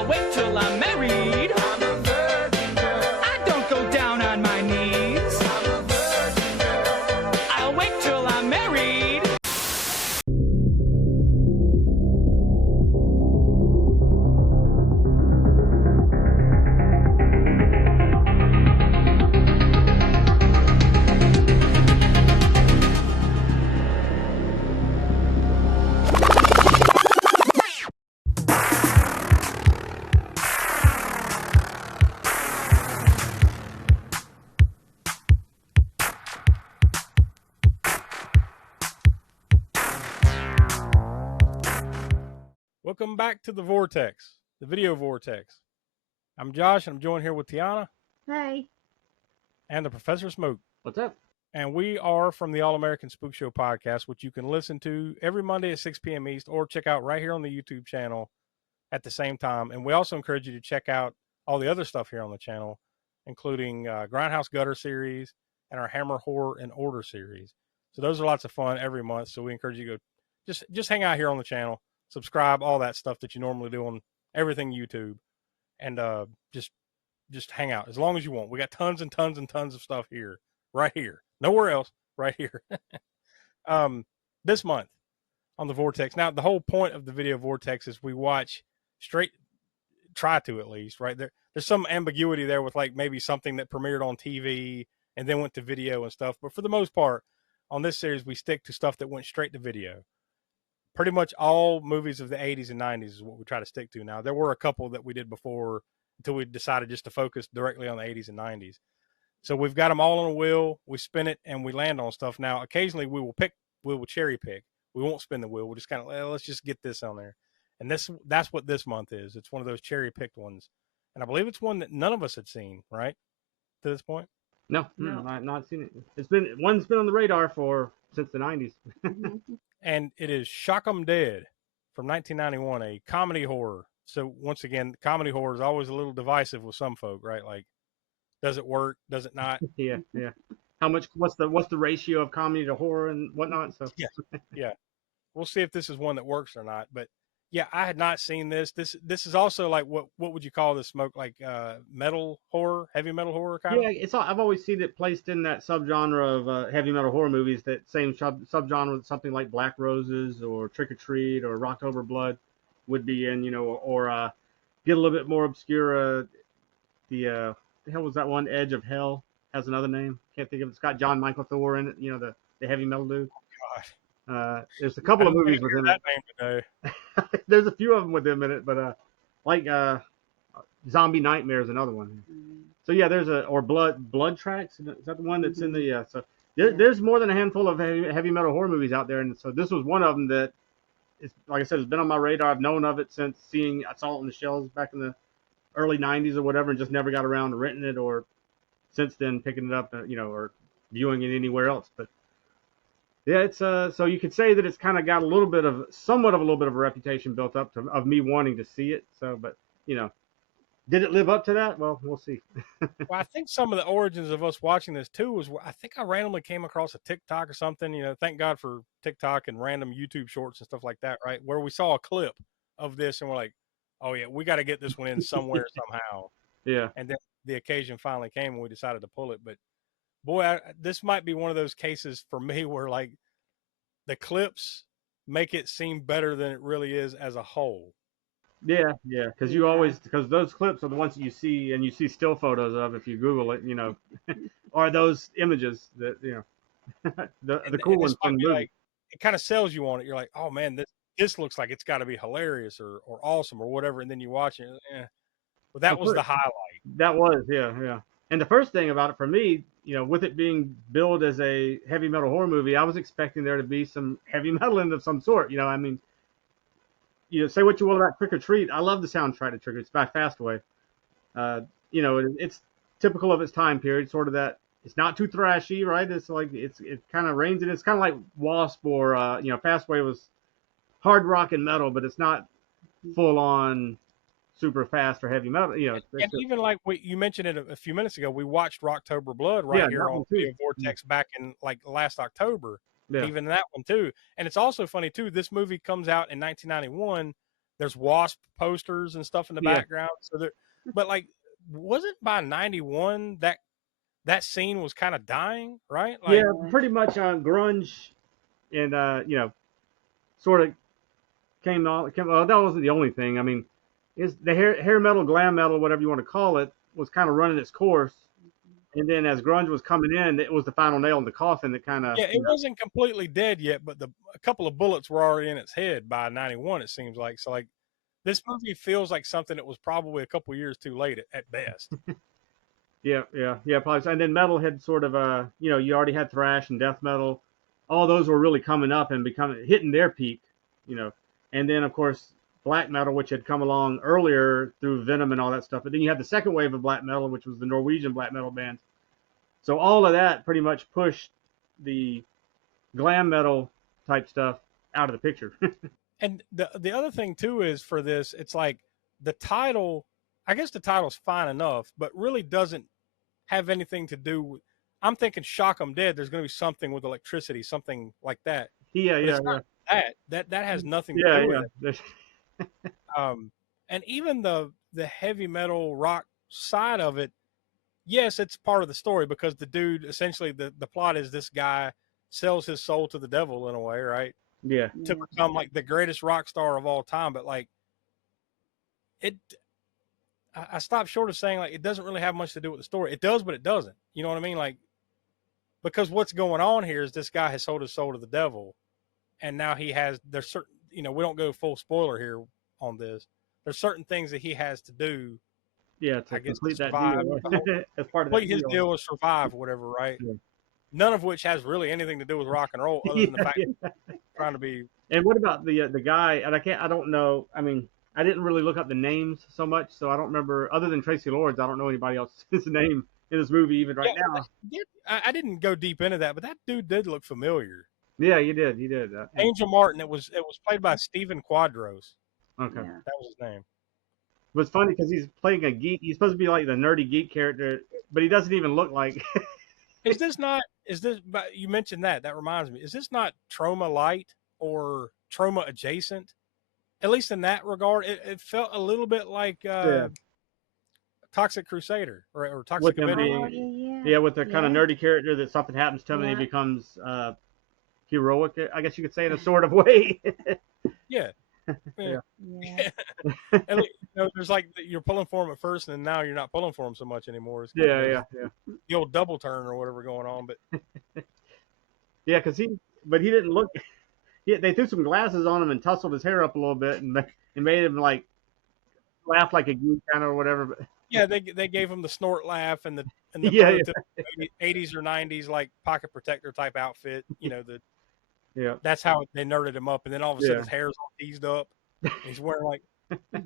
I'll wait till I'm married. I'm a virgin girl. I don't go down on my knees. I'm a virgin girl. I'll wait till I'm married. Welcome back to the Vortex, the video Vortex. I'm Josh, and I'm joined here with Tiana. Hey. And the Professor Smoke. What's up? And we are from the All American Spookshow podcast, which you can listen to every Monday at 6 p.m. East or check out right here on the YouTube channel at the same time. And we also encourage you to check out all the other stuff here on the channel, including Grindhouse Gutter series and our Hammer Horror and Order series. So those are lots of fun every month. So we encourage you to go just hang out here on the channel. Subscribe, all that stuff that you normally do on everything YouTube, and just hang out as long as you want. We got tons and tons and tons of stuff here, right here, nowhere else, right here. This month on the Vortex. Now, the whole point of the video Vortex is we watch straight, try to at least, right? There's some ambiguity there with like maybe something that premiered on TV and then went to video and stuff. But for the most part, on this series, we stick to stuff that went straight to video. Pretty much all movies of the 80s and 90s is what we try to stick to now. There were a couple that we did before until we decided just to focus directly on the 80s and 90s. So we've got them all on a wheel. We spin it and we land on stuff. Now, occasionally we will cherry pick. We won't spin the wheel. We'll just kind of, let's just get this on there. And that's what this month is. It's one of those cherry picked ones. And I believe it's one that none of us had seen, right? To this point? No. I've not seen it. One's been on the radar since the 90s. And it is Shock 'em Dead from 1991, a comedy horror. So once again, comedy horror is always a little divisive with some folk, right? Like, does it work? Does it not? Yeah. How much? What's the ratio of comedy to horror and whatnot? So yeah. We'll see if this is one that works or not. But yeah, I had not seen this. This is also like what would you call this, Smoke? Like metal horror, heavy metal horror kind of? Yeah, I've always seen it placed in that subgenre of heavy metal horror movies. That same subgenre with something like Black Roses or Trick or Treat or Rocktober Blood would be in, or get a little bit more obscure. The hell was that one? Edge of Hell has another name. Can't think of it. It's got John Michael Thor in it. The heavy metal dude. Oh, gosh. There's a couple of movies with him. That name today. There's a few of them with him in it, but like Zombie Nightmare is another one. So yeah, there's Blood Tracks. Is that the one that's in the? So there's more than a handful of heavy metal horror movies out there, and so this was one of them that is, like I said, has been on my radar. I've known of it since I saw it on the shelves back in the early '90s or whatever, and just never got around to renting it, or since then picking it up, or viewing it anywhere else. But yeah, it's so you could say that it's kind of got somewhat of a little bit of a reputation built up of me wanting to see it. So, but did it live up to that? Well, we'll see. Well, I think some of the origins of us watching this too was I think I randomly came across a TikTok or something. Thank God for TikTok and random YouTube shorts and stuff like that, right? Where we saw a clip of this and we're like, oh yeah, we got to get this one in somewhere somehow. Yeah. And then the occasion finally came and we decided to pull it. But boy, this might be one of those cases for me where like the clips make it seem better than it really is as a whole. Yeah, because those clips are the ones that you see, and you see still photos of if you Google it, are those images that the cool ones from the movie. Like, it kind of sells you on it. You're like, oh man, this looks like it's got to be hilarious or awesome or whatever, and then you watch it. But that was the highlight. That was, yeah. And the first thing about it for me, with it being billed as a heavy metal horror movie, I was expecting there to be some heavy metal in of some sort. I mean, say what you will about Trick or Treat. I love the soundtrack of Trick or Treat. It's by Fastway. It's typical of its time period, sort of that. It's not too thrashy, right? It's like it kind of reigns, and it's kind of like Wasp or Fastway was hard rock and metal, but it's not full on super fast or heavy metal. And even like you mentioned it a few minutes ago, we watched Rocktober Blood here on Video Vortex back in like last October. Yeah. Even that one too. And it's also funny too, this movie comes out in 1991. there's Wasp posters and stuff in the Yeah. background. So there, but like, wasn't by 91 that scene was kind of dying, right? Like, Yeah, pretty much grunge and sort of came on. Well, that wasn't the only thing. I mean, is the hair metal, glam metal, whatever you want to call it, was kind of running its course. And then as grunge was coming in, it was the final nail in the coffin that kind of. yeah, it wasn't completely dead yet, but a couple of bullets were already in its head by 91. It seems like. So like, this movie feels like something that was probably a couple years too late at best. Yeah, probably. And then metal had sort of you already had thrash and death metal. All those were really coming up and hitting their peak, And then of course black metal, which had come along earlier through Venom and all that stuff. But then you had the second wave of black metal, which was the Norwegian black metal bands. So all of that pretty much pushed the glam metal type stuff out of the picture. And the other thing too is for this, it's like the title. I guess the title's fine enough, but really doesn't have anything to do with. I'm thinking "Shock 'Em Dead." There's going to be something with electricity, something like that. Yeah. That has nothing to do with it. Yeah. And even the heavy metal rock side of it, yes, it's part of the story because the dude essentially the plot is this guy sells his soul to the devil in a way, right? Yeah. To become like the greatest rock star of all time. But like I stopped short of saying like it doesn't really have much to do with the story. It does, but it doesn't. You know what I mean? Like, because what's going on here is this guy has sold his soul to the devil, and now there's certain, we don't go full spoiler here on this. There's certain things that he has to do. Yeah, to complete that deal. As part of his deal is survive, whatever, right? Yeah. None of which has really anything to do with rock and roll, other than the fact that he's trying to be. And what about the guy? And I don't know. I mean, I didn't really look up the names so much, so I don't remember. Other than Traci Lords, I don't know anybody else's name in this movie even now. I didn't go deep into that, but that dude did look familiar. Yeah, you did. Angel Martin. It was played by Stephen Quadros. Okay, that was his name. It was funny because he's playing a geek. He's supposed to be like the nerdy geek character, but he doesn't even look like. Is this? But you mentioned that. That reminds me. Is this not Trauma Light or Trauma Adjacent? At least in that regard, it felt a little bit like Toxic Crusader or Toxic Comedies. Yeah, with the kind of nerdy character that something happens to him and he becomes heroic, I guess you could say, in a sort of way. Yeah. And there's like you're pulling for him at first, and now you're not pulling for him so much anymore. It's yeah. The old double turn or whatever going on, but yeah, because he didn't look. They threw some glasses on him and tousled his hair up a little bit and made him like laugh like a geek kind of or whatever. But yeah, they gave him the snort laugh and the 80s or 90s like pocket protector type outfit. That's how they nerded him up, and then all of a sudden his hair's all teased up. He's wearing like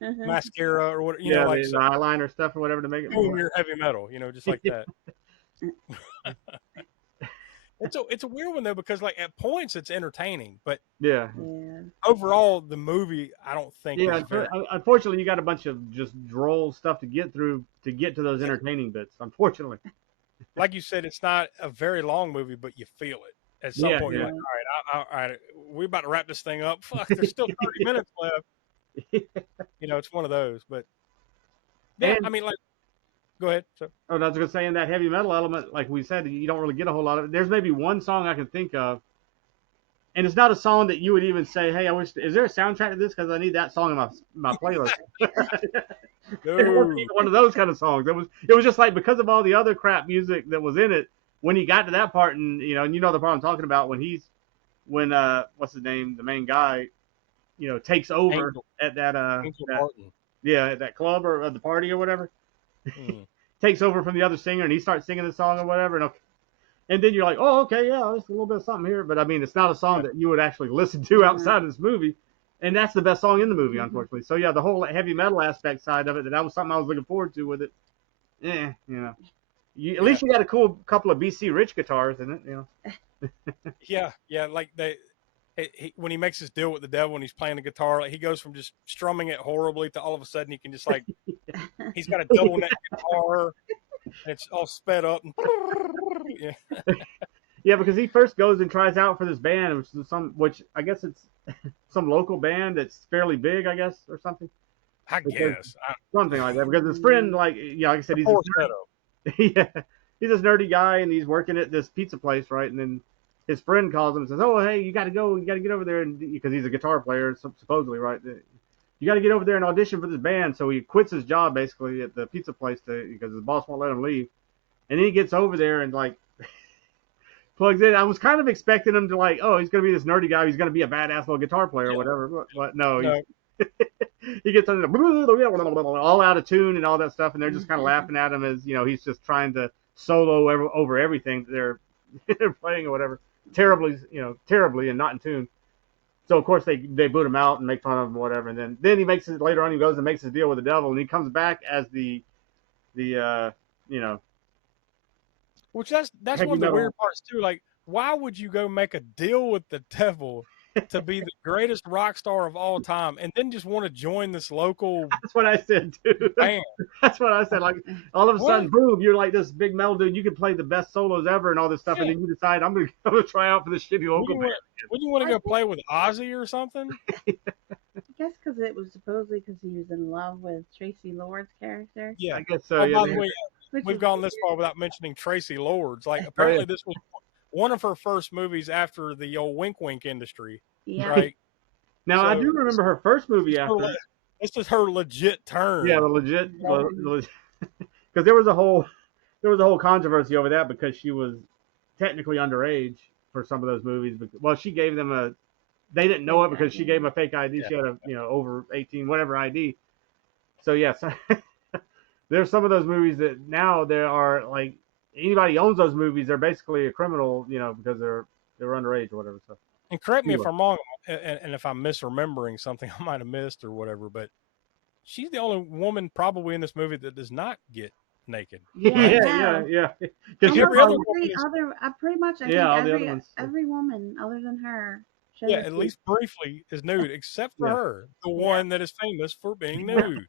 mascara or what, like the eyeliner stuff or whatever to make it more heavy metal, just like that. It's a weird one though, because like at points it's entertaining, but overall the movie I don't think. Yeah, unfortunately you got a bunch of just droll stuff to get through to get to those entertaining bits. Unfortunately, like you said, it's not a very long movie, but you feel it at some point. You're like, all right, we're about to wrap this thing up. Fuck, there's still 30 minutes left. It's one of those, but I mean, like. Go ahead. So. Oh, I was going to say, in that heavy metal element, like we said, you don't really get a whole lot of it. There's maybe one song I can think of, and it's not a song that you would even say, hey, is there a soundtrack to this? Because I need that song in my playlist. It wasn't even one of those kind of songs. It was just like, because of all the other crap music that was in it, when he got to that part, and the part I'm talking about, when what's his name, the main guy, takes over at that at that club or at the party or whatever. Takes over from the other singer and he starts singing the song or whatever, and then you're like, oh, okay, yeah, there's a little bit of something here, but I mean, it's not a song that you would actually listen to outside of this movie, and that's the best song in the movie, unfortunately. So yeah, the whole heavy metal aspect side of it, that was something I was looking forward to with it. At least you got a cool couple of BC Rich guitars in it, yeah, like when he makes his deal with the devil and he's playing the guitar, like he goes from just strumming it horribly to all of a sudden he can just like he's got a double neck guitar and it's all sped up. Yeah, because he first goes and tries out for this band, which I guess it's some local band that's fairly big, I guess, or something. I guess. Something like that. Because his friend, like like I said, he's yeah, he's this nerdy guy, and he's working at this pizza place, right? And then his friend calls him and says, "Oh, hey, you got to go. You got to get over there," and because he's a guitar player, supposedly, right? You got to get over there and audition for this band. So he quits his job basically at the pizza place because his boss won't let him leave. And then he gets over there and like plugs in. I was kind of expecting him to like, oh, he's gonna be this nerdy guy. He's gonna be a badass little guitar player or whatever. But no. He gets under all out of tune and all that stuff, and they're just kind of laughing at him as he's just trying to solo over everything that they're playing or whatever, terribly and not in tune. So of course they boot him out and make fun of him or whatever, and then he makes it later on. He goes and makes his deal with the devil, and he comes back as the which that's one of the weird parts too. Like, why would you go make a deal with the devil to be the greatest rock star of all time, and then just want to join this local? That's what I said too. Band. That's what I said. Like all of a sudden, boom! You're like this big metal dude. You can play the best solos ever and all this stuff, and then you decide I'm gonna try out for this shitty local band. Would you want to go play with Ozzy or something? I guess because it was supposedly because he was in love with Traci Lords' character. Yeah, I guess so. Oh, yeah. by the way, we've gone this far without mentioning Traci Lords. Like, apparently this was one of her first movies after the old wink wink industry. Yeah. Right. Now I do remember her first movie after. This is her legit turn. Yeah, the legit. Because there was a whole controversy over that because she was technically underage for some of those movies. Well, she gave them they didn't know it because she gave them a fake ID. Yeah. She had a over 18 whatever ID. So yes, there's some of those movies that now there are like anybody owns those movies, they're basically a criminal, because they're underage or whatever. So. And correct me if I'm wrong, and if I'm misremembering something I might have missed or whatever, but she's the only woman probably in this movie that does not get naked. Yeah. Because every woman other than her. At least briefly is nude, except for her, the one that is famous for being nude.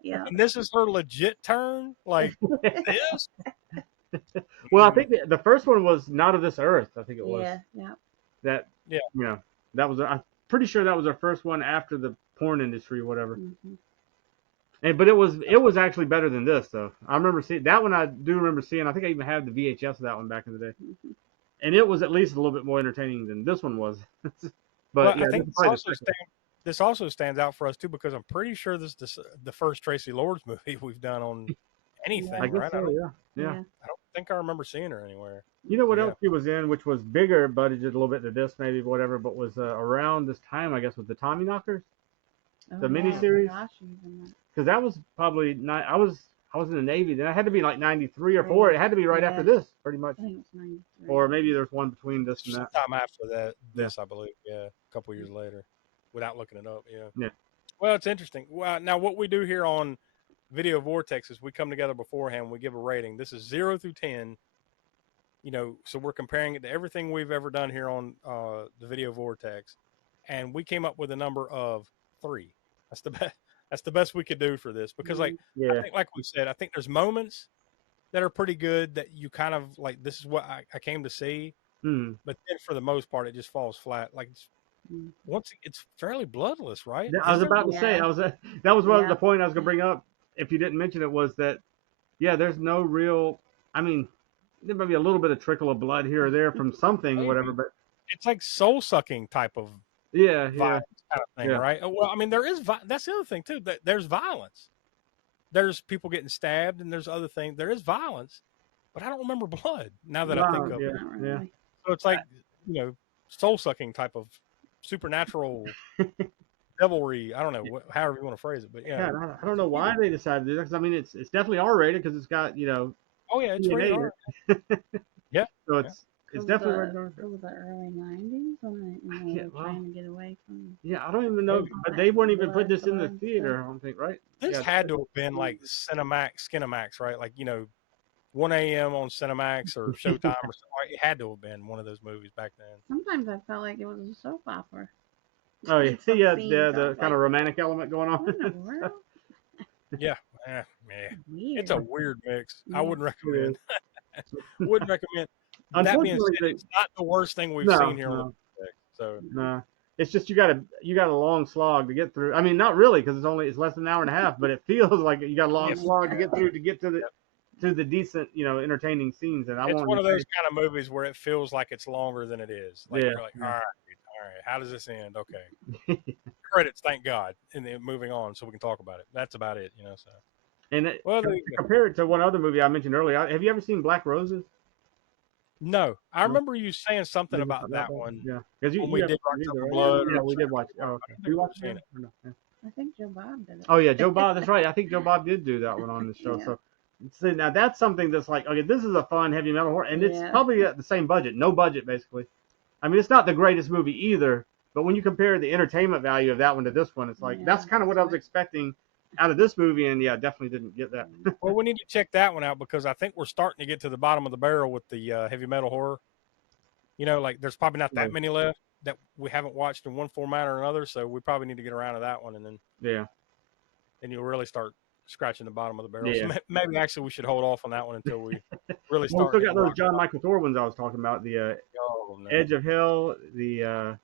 Yeah. And this is her legit turn, like this. Well, I think the first one was Not of This Earth. I think it was. Yeah. That was. I'm pretty sure that was our first one after the porn industry or whatever. Mm-hmm. But it was actually better than this though. I remember seeing that one. I do remember seeing. I think I even had the VHS of that one back in the day. Mm-hmm. And it was at least a little bit more entertaining than this one was. But I think this also stands out for us too because I'm pretty sure this is the first Traci Lords movie we've done on anything. I guess right? So, yeah. I don't think I remember seeing her anywhere. You know what else she was in, which was bigger, budgeted a little bit to this maybe, whatever, but was around this time, I guess, with the Tommyknockers, the miniseries. Because that was probably not. I was in the Navy. Then it had to be like 93 or 4. It had to be right after this, pretty much. I think it was 93. Or maybe there's one between this and that. Sometime after this, I believe. Yeah, a couple years later, without looking it up. Yeah. Well, it's interesting. Well, now what we do here on Video Vortex is we come together beforehand. We give a rating. This is 0 through 10. So we're comparing it to everything we've ever done here on the Video Vortex, and we came up with a number of 3. That's the best. That's the best we could do for this because, I think, like we said, I think there's moments that are pretty good that you kind of like. This is what I came to see, but then for the most part, it just falls flat. Like it's fairly bloodless, right? I was about to say that was one of the point I was going to bring up. If you didn't mention it, was that there's no real. I mean, there might be a little bit of trickle of blood here or there from something, whatever, but it's like soul sucking type of. Violence kind of thing, right? Well, I mean, there is. That's the other thing too. That there's violence. There's people getting stabbed, and there's other things. There is violence, but I don't remember blood now that I think of it. Yeah. So it's like soul sucking type of supernatural devilry. I don't know, however you want to phrase it, but I don't know why they decided to do that. Because I mean, it's definitely R rated because it's got Oh yeah, it's rated R. Yeah. So it's definitely rated R. It was the early 90s when they were trying to get away from. Yeah, I don't even know, but they weren't even putting this in the theater. I don't think, right? This had to have been like Skinemax, right? Like 1 a.m. on Cinemax or Showtime or something. It had to have been one of those movies back then. Sometimes I felt like it was a soap opera. Oh yeah, the kind of romantic element going on. What in the world? Yeah, Weird. it's a weird mix. Yeah. I wouldn't recommend. Wouldn't recommend. That being Unfortunately, said, it's not the worst thing we've seen here on the project. So no. It's just you got a long slog to get through. I mean, not really, because it's less than an hour and a half, but it feels like you got a long slog to get through to get to the decent, entertaining scenes. And it's one of those kind of movies where it feels like it's longer than it is. Like you're like, all right, how does this end? Okay, credits, thank God, and then moving on so we can talk about it. That's about it, So. And compare it to one other movie I mentioned earlier. Have you ever seen Black Roses? No, I remember you saying something about that one. Yeah, because we did Rocks Up the Blood. Yeah, we did watch. Oh, okay. You watched it? No? Yeah. I think Joe Bob did it. Oh yeah, Joe Bob. That's right. I think Joe Bob did do that one on the show. Yeah. So now that's something that's like, okay, this is a fun heavy metal horror, and it's probably at the same budget, no budget basically. I mean, it's not the greatest movie either, but when you compare the entertainment value of that one to this one, it's like that's kind of what I was expecting out of this movie, and definitely didn't get that. Well, we need to check that one out because I think we're starting to get to the bottom of the barrel with the heavy metal horror. Like there's probably not that many left that we haven't watched in one format or another, so we probably need to get around to that one, and then then you'll really start scratching the bottom of the barrel. So maybe actually we should hold off on that one until we really start. We still got those John Michael Thor ones I was talking about, the Edge of Hell, the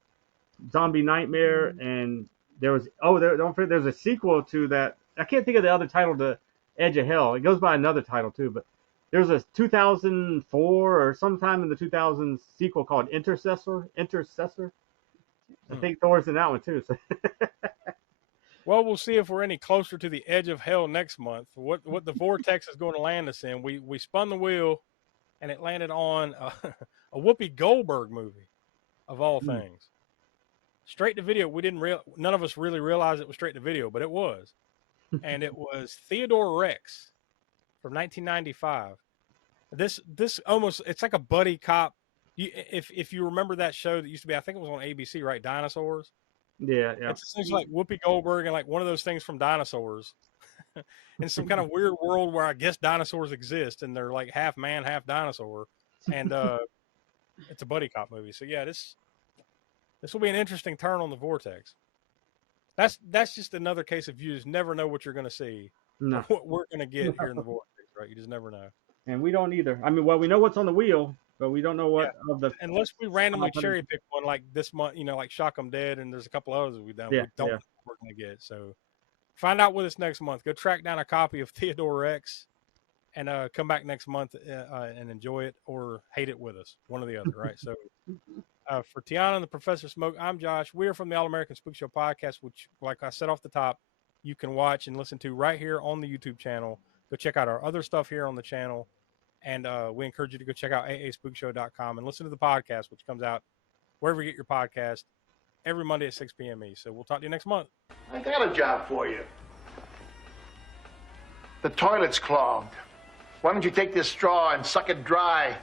Zombie Nightmare, and there was don't forget there's a sequel to that. I can't think of the other title to Edge of Hell. It goes by another title too, but there's a 2004 or sometime in the 2000s sequel called Intercessor. I think Thor's in that one too. So. Well, we'll see if we're any closer to the Edge of Hell next month. What the Vortex is going to land us in. We spun the wheel, and it landed on a Whoopi Goldberg movie, of all things. Straight to video. None of us really realized it was straight to video, but it was. And it was Theodore Rex from 1995. This almost, it's like a buddy cop. If you remember that show that used to be, I think it was on ABC, right? Dinosaurs. Yeah. It's essentially like Whoopi Goldberg and like one of those things from Dinosaurs, in some kind of weird world where I guess dinosaurs exist and they're like half man, half dinosaur, and it's a buddy cop movie. So yeah, this will be an interesting turn on the Vortex. That's just another case of you just never know what you're going to see, or what we're going to get here in the Vortex, right? You just never know. And we don't either. I mean, well, we know what's on the wheel, but we don't know what of the. Unless we randomly cherry pick one like this month, like Shock 'em Dead, and there's a couple others we've done. We don't know what we're going to get. So find out with us next month. Go track down a copy of Theodore Rex, and come back next month and enjoy it or hate it with us. One or the other, right? So. For Tiana and the Professor Smoke, I'm Josh. We are from the All American Spook Show podcast, which, like I said off the top, you can watch and listen to right here on the YouTube channel. Go check out our other stuff here on the channel. And we encourage you to go check out aaspookshow.com and listen to the podcast, which comes out wherever you get your podcast every Monday at 6 p.m. East. So we'll talk to you next month. I got a job for you. The toilet's clogged. Why don't you take this straw and suck it dry?